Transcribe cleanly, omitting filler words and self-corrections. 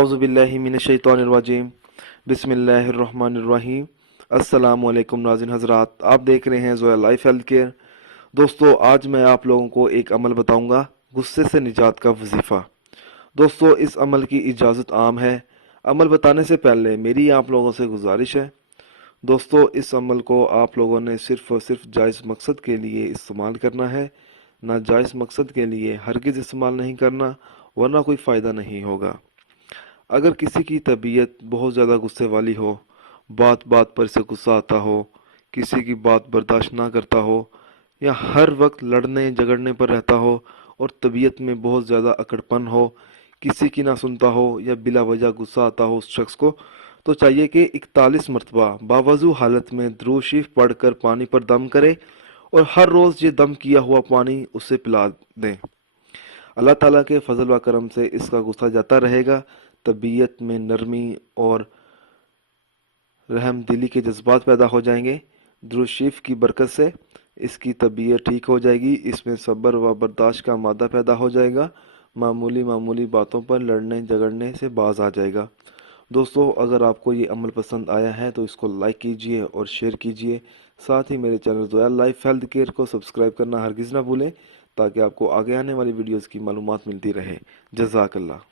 اعوذ باللہ من الشیطان الرجیم بسم اللہ الرحمن الرحیم۔ السلام علیکم ناظرین حضرات، آپ دیکھ رہے ہیں زویا لائف ہیلتھ کیئر۔ دوستو آج میں آپ لوگوں کو ایک عمل بتاؤں گا، غصے سے نجات کا وظیفہ۔ دوستو اس عمل کی اجازت عام ہے۔ عمل بتانے سے پہلے میری آپ لوگوں سے گزارش ہے، دوستو اس عمل کو آپ لوگوں نے صرف اور صرف جائز مقصد کے لیے استعمال کرنا ہے، ناجائز مقصد کے لیے ہرگز استعمال نہیں کرنا، ورنہ کوئی فائدہ نہیں ہوگا۔ اگر کسی کی طبیعت بہت زیادہ غصے والی ہو، بات بات پر سے غصہ آتا ہو، کسی کی بات برداشت نہ کرتا ہو، یا ہر وقت لڑنے جھگڑنے پر رہتا ہو اور طبیعت میں بہت زیادہ اکڑپن ہو، کسی کی نہ سنتا ہو یا بلا وجہ غصہ آتا ہو اس شخص کو، تو چاہیے کہ 41 مرتبہ باوضو حالت میں درود شریف پڑھ کر پانی پر دم کرے اور ہر روز یہ دم کیا ہوا پانی اسے پلا دیں۔ اللہ تعالیٰ کے فضل و کرم سے اس کا غصہ جاتا رہے گا، طبیعت میں نرمی اور رحم دلی کے جذبات پیدا ہو جائیں گے۔ درود شریف کی برکت سے اس کی طبیعت ٹھیک ہو جائے گی، اس میں صبر و برداشت کا مادہ پیدا ہو جائے گا، معمولی باتوں پر لڑنے جھگڑنے سے باز آ جائے گا۔ دوستو اگر آپ کو یہ عمل پسند آیا ہے تو اس کو لائک کیجئے اور شیئر کیجئے، ساتھ ہی میرے channel Zoya life health care کو سبسکرائب کرنا ہرگز نہ بھولیں، تاکہ آپ کو آگے آنے والی ویڈیوز کی معلومات ملتی رہے۔ جزاک اللہ۔